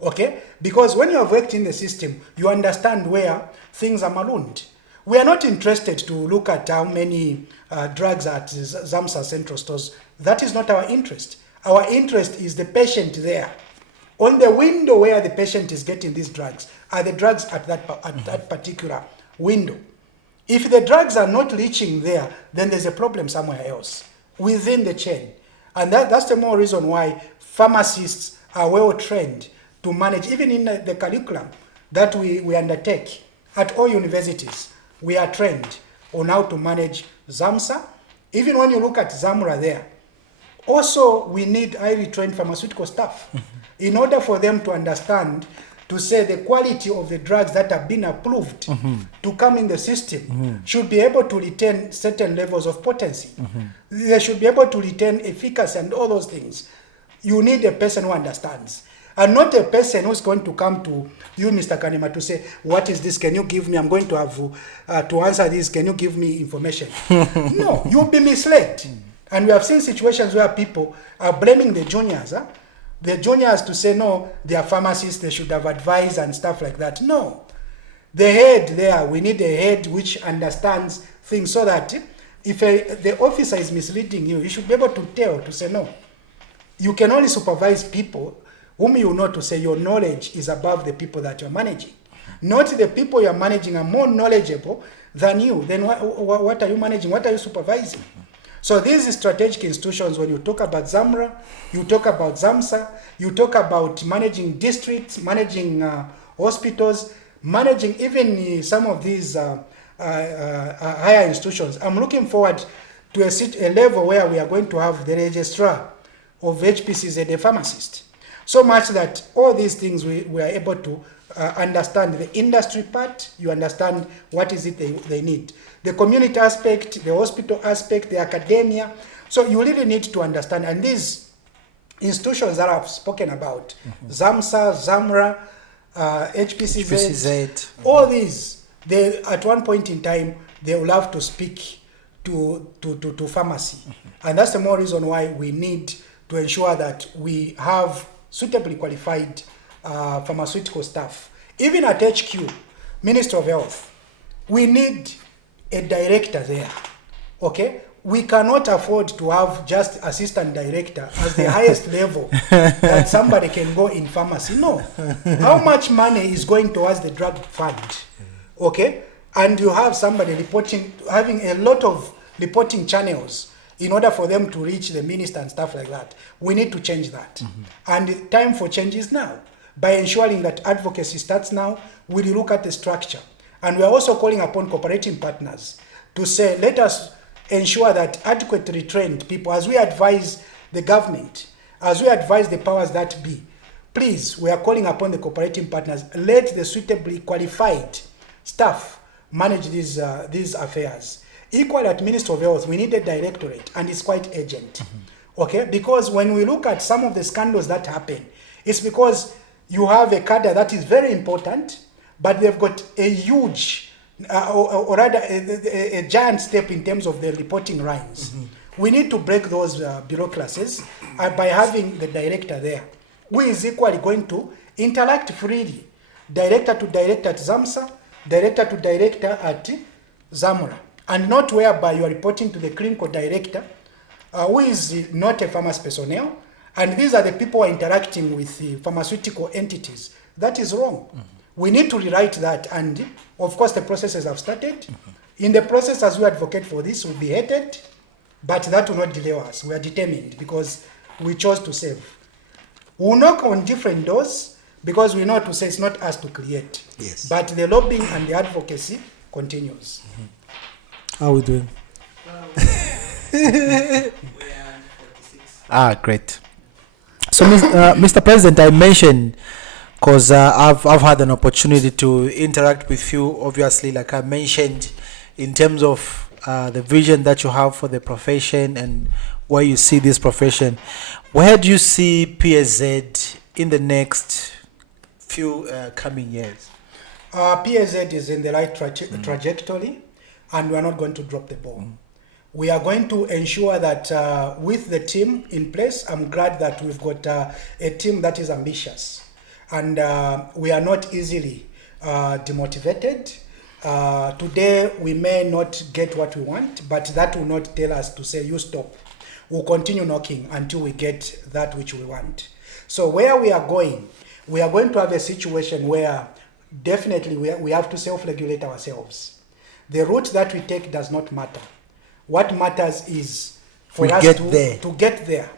Okay? Because when you have worked in the system, you understand where things are marooned. We are not interested to look at how many drugs at ZAMSA central stores. That is not our interest. Our interest is the patient there. On the window where the patient is getting these drugs, are the drugs at that particular window. If the drugs are not reaching there, then there's a problem somewhere else within the chain. And that's the more reason why pharmacists are well trained to manage, even in the curriculum that we undertake at all universities, we are trained on how to manage ZAMSA. Even when you look at ZAMRA there, also we need highly trained pharmaceutical staff in order for them to understand, to say the quality of the drugs that have been approved to come in the system should be able to retain certain levels of potency. They should be able to retain efficacy and all those things. You need a person who understands. And not a person who's going to come to you, Mr. Kanema, to say, what is this? Can you give me? I'm going to have to answer this. Can you give me information? No, you'll be misled. And we have seen situations where people are blaming the juniors. The juniors to say, no, they are pharmacists, they should have advised and stuff like that. No. The head there, we need a head which understands things so that if the officer is misleading you, you should be able to tell, to say, no. You can only supervise people whom you know, to say your knowledge is above the people that you're managing. Not the people you're managing are more knowledgeable than you. Then what are you managing? What are you supervising? So these strategic institutions, when you talk about ZAMRA, you talk about ZAMSA, you talk about managing districts, managing hospitals, managing even some of these higher institutions. I'm looking forward to a level where we are going to have the registrar of HPCZ, a pharmacist. So much that all these things we are able to understand the industry part, you understand what is it they need. The community aspect, the hospital aspect, the academia. So you really need to understand. And these institutions that I've spoken about, ZAMSA, ZAMRA, HPCZ, all these, they at one point in time, they will have to speak to pharmacy. And that's the more reason why we need to ensure that we have suitably qualified pharmaceutical staff. Even at HQ, Ministry of Health, We need a director there, okay? We cannot afford to have just assistant director as the highest level that somebody can go in pharmacy. No. How much money is going towards the drug fund, okay? And you have somebody reporting, having a lot of reporting channels in order for them to reach the minister and stuff like that. We need to change that. And the time for change is now. By ensuring that advocacy starts now, we look at the structure. And we are also calling upon cooperating partners to say, let us ensure that adequately trained people, as we advise the government, as we advise the powers that be, please, we are calling upon the cooperating partners, let the suitably qualified staff manage these affairs. Equally at Ministry of Health, we need a directorate, and it's quite urgent. Okay, because when we look at some of the scandals that happen, it's because you have a cadre that is very important, but they've got a huge, or rather a giant step in terms of the reporting lines. We need to break those bureaucracies by having the director there, who is equally going to interact freely, director to director at ZAMSA, director to director at ZAMURA, and not whereby you are reporting to the clinical director, who is not a pharmacy personnel, and these are the people who are interacting with the pharmaceutical entities. That is wrong. We need to rewrite that, and of course the processes have started. In the process, as we advocate for this, we'll be hated, but that will not delay us. We are determined because we chose to save. We'll knock on different doors because we know to say it's not us to create. Yes. But the lobbying and the advocacy continues. How are we doing? Great. So, Mr. President, I mentioned, because I've had an opportunity to interact with you, obviously, like I mentioned, in terms of the vision that you have for the profession and where you see this profession. Where do you see PSZ in the next few coming years? PSZ is in the right trajectory, and we are not going to drop the ball. We are going to ensure that with the team in place, I'm glad that we've got a team that is ambitious, and we are not easily demotivated. Today, we may not get what we want, but that will not tell us to say, you stop. We'll continue knocking until we get that which we want. So where we are going to have a situation where definitely we have to self-regulate ourselves. The route that we take does not matter. What matters is for us to get there.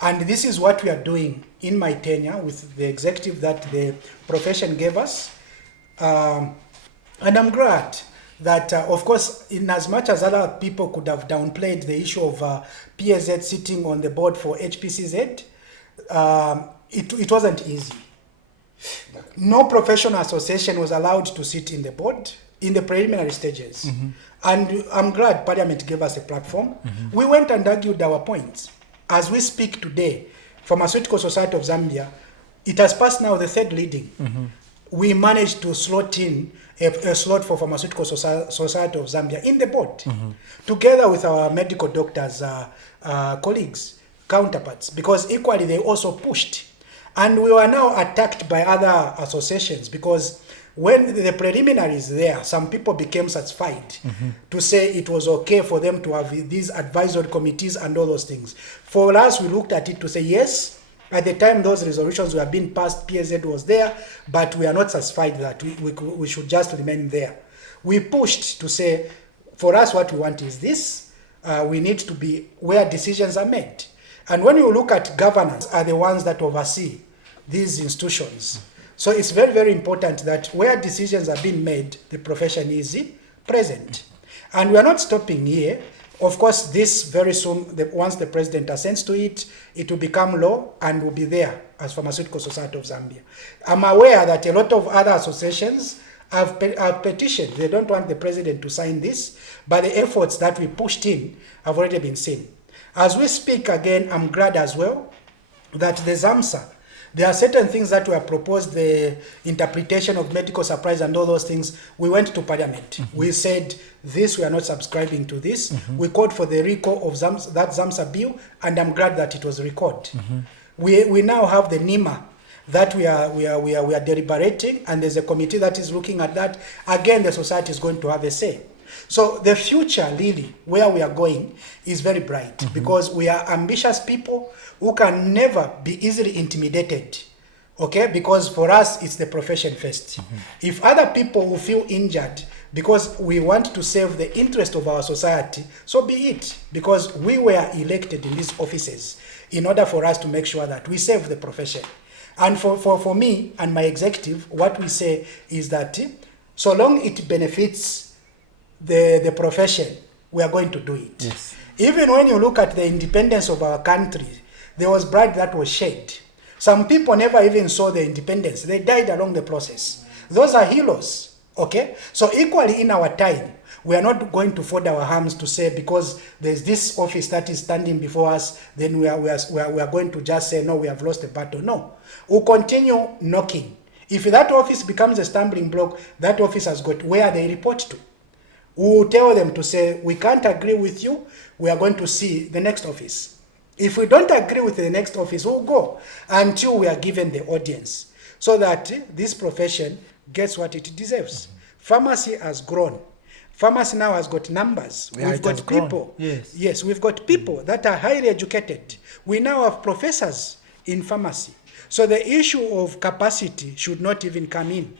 And this is what we are doing in my tenure with the executive that the profession gave us. And I'm glad that, of course, in as much as other people could have downplayed the issue of PSZ sitting on the board for HPCZ, it wasn't easy. No professional association was allowed to sit in the board in the preliminary stages. And I'm glad Parliament gave us a platform. We went and argued our points. As we speak today, Pharmaceutical Society of Zambia, it has passed now the third reading. We managed to slot in a slot for Pharmaceutical Society of Zambia in the board, together with our medical doctors, colleagues, counterparts, because equally they also pushed. And we were now attacked by other associations because when the preliminary is there, some people became satisfied to say it was okay for them to have these advisory committees and all those things. For us, we looked at it to say, yes, at the time those resolutions were being passed, PSZ was there, but we are not satisfied that we should just remain there. We pushed to say, for us, what we want is this. We need to be where decisions are made. And when you look at governance, are the ones that oversee these institutions. So it's very, very important that where decisions are being made, the profession is present. And we are not stopping here. Of course, this very soon, once the president assents to it, it will become law and will be there as Pharmaceutical Society of Zambia. I'm aware that a lot of other associations have petitioned. They don't want the president to sign this, but the efforts that we pushed in have already been seen. As we speak again, I'm glad as well that the ZAMSA, there are certain things that were proposed, the interpretation of medical supplies and all those things. We went to Parliament. We said this, we are not subscribing to this. We called for the recall of that ZAMSA bill, and I'm glad that it was recalled. We now have the NEMA, that we are deliberating, and there's a committee that is looking at that. Again, the society is going to have a say. So the future, really, where we are going is very bright, because we are ambitious people who can never be easily intimidated. Okay, because for us, it's the profession first. If other people will feel injured because we want to save the interest of our society, so be it, because we were elected in these offices in order for us to make sure that we save the profession. And for me and my executive, what we say is that so long it benefits the profession, we are going to do it. Yes. Even when you look at the independence of our country, there was blood that was shed. Some people never even saw the independence. They died along the process. Those are heroes, okay? So equally in our time, we are not going to fold our arms to say because there's this office that is standing before us, then we are going to just say, no, we have lost the battle. No, we'll continue knocking. If that office becomes a stumbling block, that office has got where they report to. We will tell them to say, we can't agree with you, we are going to see the next office. If we don't agree with the next office, we'll go until we are given the audience, so that this profession gets what it deserves. Pharmacy has grown. Pharmacy now has got numbers. We've got people. Yes, we've got people that are highly educated. We now have professors in pharmacy. So the issue of capacity should not even come in.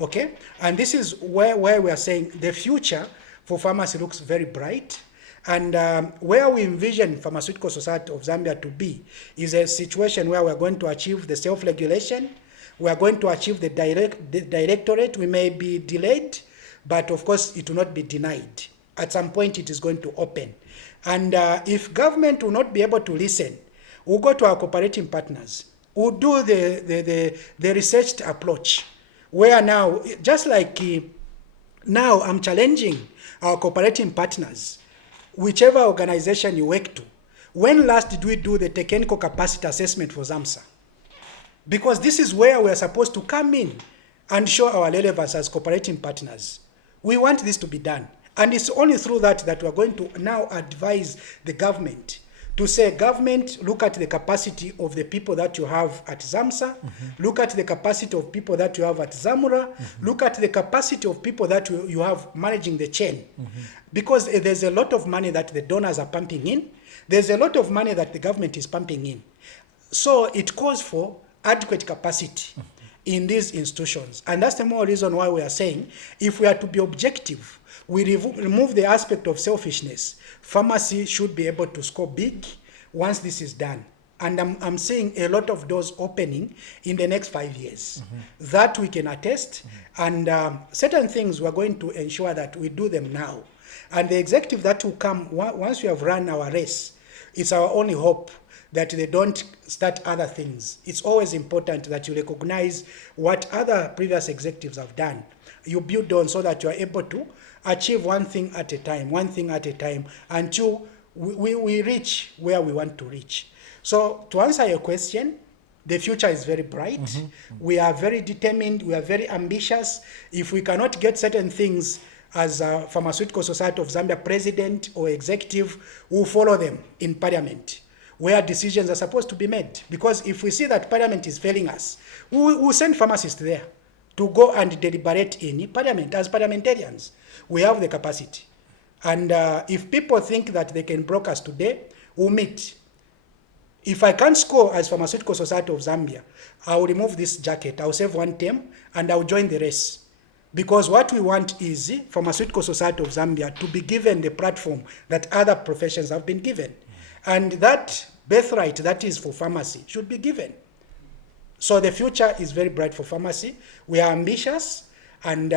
Okay? And this is where we are saying the future for pharmacy looks very bright. And where we envision Pharmaceutical Society of Zambia to be is a situation where we're going to achieve the self-regulation, we are going to achieve the directorate. We may be delayed, but of course it will not be denied. At some point it is going to open. And if government will not be able to listen, we'll go to our cooperating partners. We'll do the researched approach, where now, just like now I'm challenging our cooperating partners, whichever organization you work to, when last did we do the technical capacity assessment for ZAMSA? Because this is where we are supposed to come in and show our relevance as cooperating partners. We want this to be done. And it's only through that we are going to now advise the government to say, government, look at the capacity of the people that you have at ZAMSA, look at the capacity of people that you have at ZAMURA, look at the capacity of people that you have managing the chain. Because there's a lot of money that the donors are pumping in, there's a lot of money that the government is pumping in. So it calls for adequate capacity in these institutions. And that's the more reason why we are saying, if we are to be objective, we remove the aspect of selfishness. Pharmacy should be able to score big once this is done. And I'm seeing a lot of doors opening in the next 5 years. That we can attest. And certain things we're going to ensure that we do them now. And the executive that will come, once we have run our race, it's our only hope that they don't start other things. It's always important that you recognize what other previous executives have done. You build on so that you are able to achieve one thing at a time, until we reach where we want to reach. So to answer your question, the future is very bright. We are very determined. We are very ambitious. If we cannot get certain things as a Pharmaceutical Society of Zambia president or executive, we'll follow them in parliament, where decisions are supposed to be made. Because if we see that parliament is failing us, we'll send pharmacists there to go and deliberate in parliament. As parliamentarians, we have the capacity. And if people think that they can block us today, we'll meet. If I can't score as Pharmaceutical Society of Zambia, I'll remove this jacket, I'll save one term, and I'll join the race. Because what we want is Pharmaceutical Society of Zambia to be given the platform that other professions have been given. And that birthright that is for pharmacy should be given. So the future is very bright for pharmacy. We are ambitious, and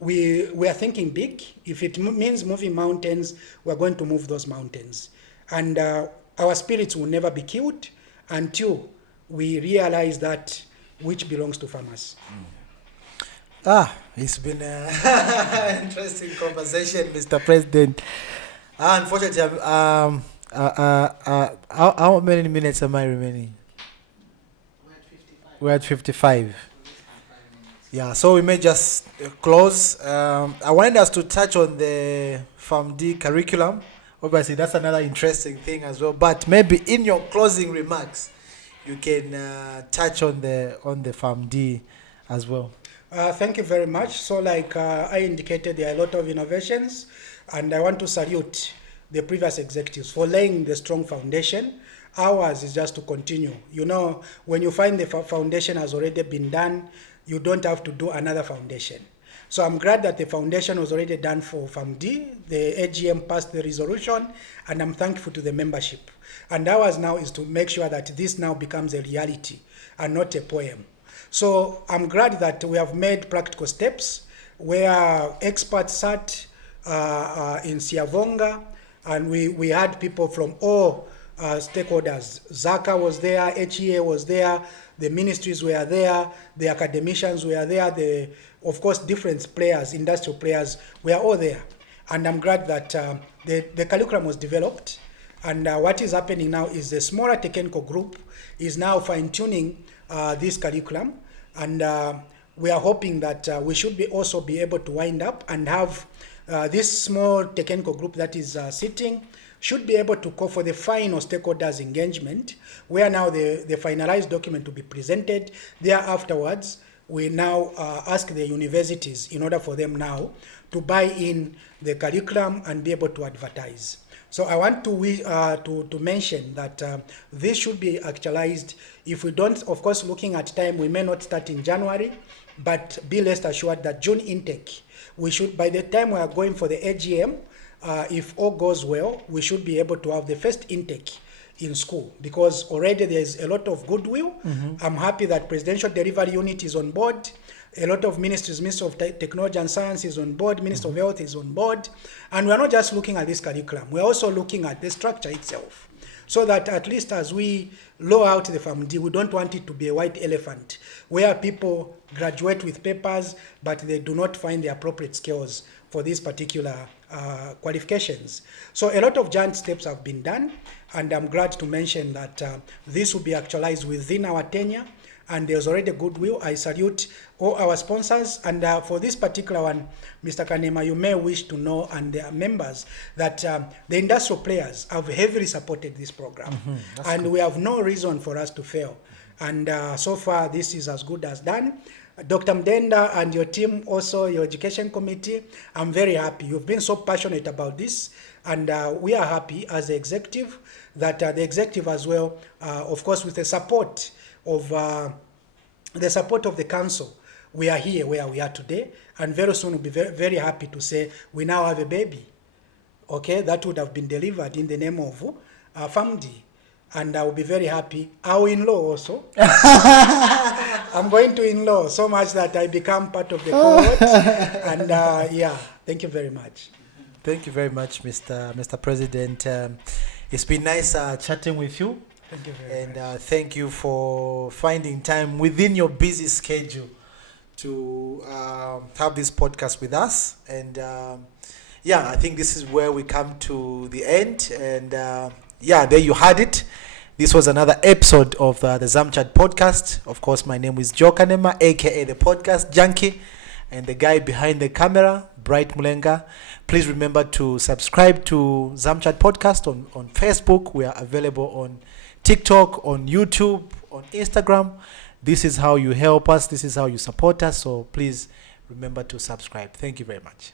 we are thinking big. If it means moving mountains, we're going to move those mountains. And our spirits will never be killed until we realize that which belongs to farmers. It's been an interesting conversation, Mr. President. Unfortunately, how many minutes am I remaining? We're at 55. Yeah, so we may just close. I wanted us to touch on the PharmD curriculum. Obviously, that's another interesting thing as well. But maybe in your closing remarks, you can touch on the FAMD as well. Thank you very much. So like I indicated, there are a lot of innovations, and I want to salute the previous executives for laying the strong foundation. Ours is just to continue. You know, when you find the foundation has already been done, you don't have to do another foundation. So I'm glad that the foundation was already done for FAMD. The AGM passed the resolution, and I'm thankful to the membership. And ours now is to make sure that this now becomes a reality and not a poem. So I'm glad that we have made practical steps where experts sat in Siavonga, and we had people from all stakeholders. Zaka was there, HEA was there, the ministries were there, the academicians were there, of course different players, industrial players were all there. And I'm glad that the curriculum was developed. And what is happening now is the smaller technical group is now fine-tuning this curriculum. And we are hoping that we should also be able to wind up and have this small technical group that is sitting should be able to call for the final stakeholders engagement, where now the finalized document to be presented. There afterwards, we now ask the universities in order for them now to buy in the curriculum and be able to advertise. So I want to mention that this should be actualized. If we don't, of course, looking at time, we may not start in January, but be rest assured that June intake, we should, by the time we are going for the AGM, if all goes well, we should be able to have the first intake in school, because already there's a lot of goodwill. I'm happy that Presidential Delivery Unit is on board. A lot of ministries, Minister of Technology and Science is on board, Minister of Health is on board. And we're not just looking at this curriculum, we're also looking at the structure itself. So that at least as we roll out the FAMD, we don't want it to be a white elephant, where people graduate with papers, but they do not find the appropriate skills for these particular qualifications. So a lot of giant steps have been done, and I'm glad to mention that this will be actualized within our tenure, and there's already goodwill. I salute all our sponsors, and for this particular one, Mr. Kanema, you may wish to know, and their members, that the industrial players have heavily supported this program, and good. We have no reason for us to fail. And so far, this is as good as done. Dr. Mdenda and your team, also your education committee, I'm very happy. You've been so passionate about this, and we are happy as the executive that the executive as well, of course, with the support of the council, we are here where we are today, and very soon we'll be very, very happy to say we now have a baby. Okay, that would have been delivered in the name of FAMD. And I will be very happy. I will in-law also. I'm going to in-law so much that I become part of the cohort. And yeah, thank you very much. Thank you very much, Mr. President. It's been nice chatting with you. Thank you very much. And thank you for finding time within your busy schedule to have this podcast with us. And yeah, I think this is where we come to the end. And yeah, there you had it. This was another episode of the Zamchat podcast. Of course, my name is Joe Kanema, aka the podcast junkie, and the guy behind the camera, Bright Mulenga. Please remember to subscribe to Zamchat podcast on Facebook. We are available on TikTok, on YouTube, on Instagram. This is how you help us. This is how you support us. So please remember to subscribe. Thank you very much.